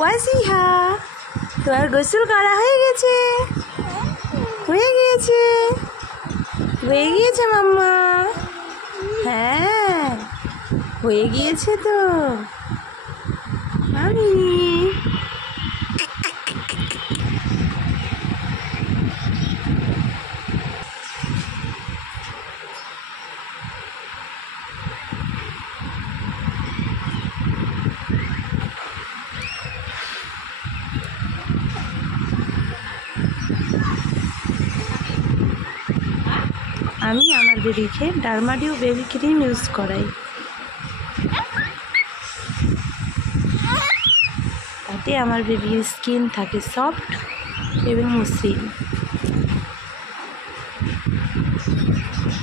ওয়াজিহা, তোমার গোসল করা হয়ে গেছে? হয়ে গিয়েছে, হয়ে গিয়েছে মাম্মা। হ্যাঁ, হয়ে গিয়েছে তো আমি। আমি আমার বেবিকে ডারমাডিউ বেবি ক্রিম ইউজ করাই। তাতে আমার বেবির স্কিন থাকে সফট এবং মসৃণ।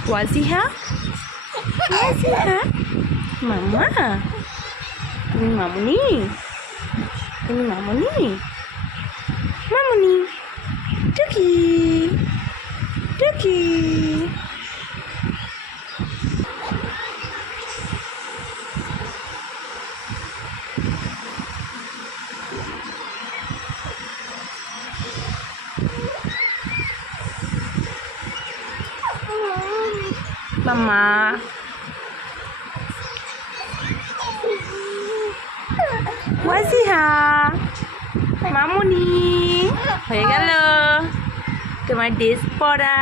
ওয়াজিহা, ওয়াজিহা, মাম্মা, তুমি মামুনি, তুমি মামুনি, মামুনি, টুকি, টুকি। মাম্মা, ওয়াজিহা, মামুনি, হয়ে গেল তোমার ড্রেস পরা,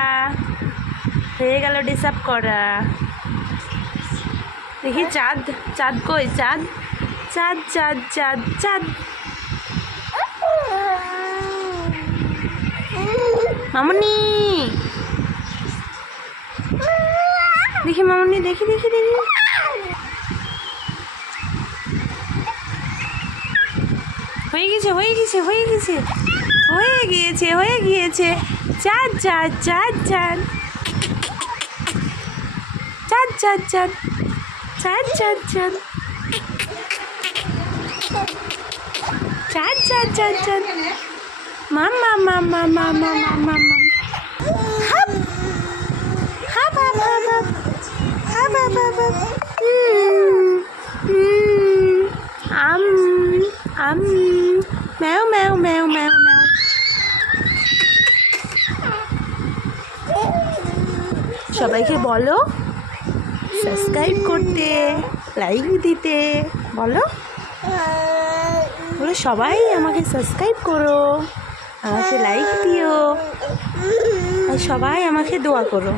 হয়ে গেল ড্রেস আপ করা। দেখি চাঁদ, চাঁদ কই? চাঁদ, চাঁদ, চাঁদ, চাঁদ, চাঁদ। মামুনি, দেখি মামুনি, দেখি দেখি দেখি। হয়ে গেছে, হয়ে গেছে, হয়ে গেছে, হয়ে গিয়েছে, হয়ে গিয়েছে। চাঁদ, চাঁদ, চাঁদ, চাঁদ, চাঁদ, চাঁদ, চাঁদ, চাঁদ, চাঁদ, চাঁদ, চাঁদ, চাঁদ, চাঁদ, চাঁদ। মাম্মা, মাম্মা, মাম্মা, মাম্মা, হাপ, হাপ, হাপ, হাপ, হাপ, হাপ, হাপ, হাপ, হাপ। আম, আম, ম্যাও, ম্যাও, ম্যাও, ম্যাও, ম্যাও। সবাইকে বলো সাবস্ক্রাইব করতে, লাইক দিতে। বলো, বলো সবাই আমাকে সাবস্ক্রাইব করো, আমাকে লাইক দিও, আর সবাই আমাকে দোয়া করো।